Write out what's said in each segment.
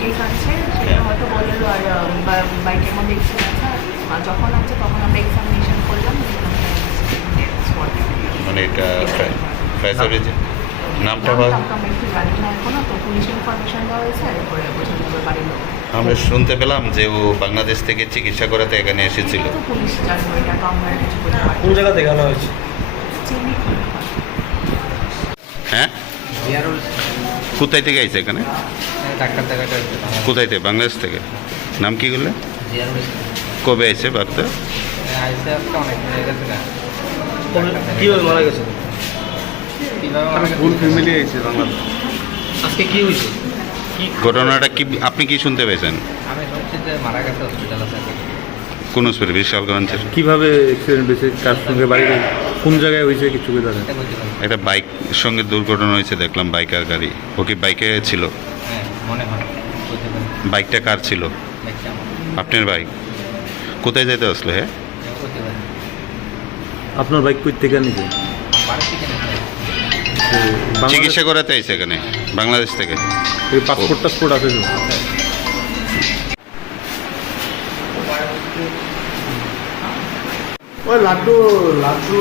Case আছে সেটা হয়তো বলল আর বাইকের মধ্যে এক্সিডেন্ট আছে। আর যখন আছে তখন আমরা এক্সামিনেশন করলাম মানে এটা নামটা আমরা শুনতে পেলাম যে ও বাংলাদেশ থেকে চিকিৎসা করাতে এখানে এসেছিল। কোন জায়গা হয়েছে? হ্যাঁ? কোথায় থেকে আইছে এখানে? ডাক্তার হয়েছে কোথায় থেকে? বাংলাদেশ থেকে? নাম কি করলে? কবে আইছে বাচ্চা কীভাবে মারা গেছে? ফুল ফ্যামিলি এসেছে বাংলাদেশ। আজকে কি হয়েছে? ঘটনাটা কি আপনি কি শুনতে পেয়েছেন? আমি শুনছি যে মারা গেছে হসপিটাল আছে। কোন হসপিটাল বিশালগঞ্জের। কীভাবে অ্যাক্সিডেন্ট হয়েছে কার সঙ্গে বাড়িতে কোন জায়গায় হয়েছে কিছু জানেন? একটা বাইক সঙ্গে দুর্ঘটনা হয়েছে দেখলাম বাইকার গাড়ি। ও কি বাইকে ছিল? মনে হয় বাইকটা কার ছিল? আপনার বাইক? কোথায় যেতে আসলো হ্যাঁ? আপনার বাইক কই থেকে নিতে চিকিৎসা করাতে আইছে এখানে বাংলাদেশ থেকে? পাসপোর্ট টাসপোর্ট আছে তো? ওই লাড্ডু লাড্ডু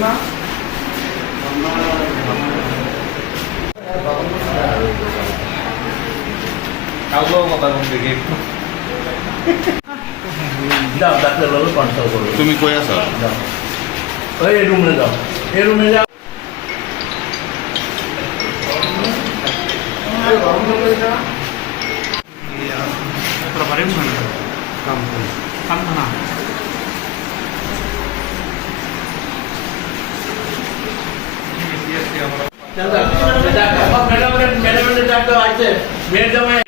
না যাও ডাক্তার বাবু কনসাল্ট করব তুমি কই আছো? ওই রুমে যাও। এই রুমে যাও। ম্যাডামের ম্যাডামের ডাক্তার আছে। মেয়ের জামাই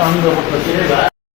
딴 거부터 찌르가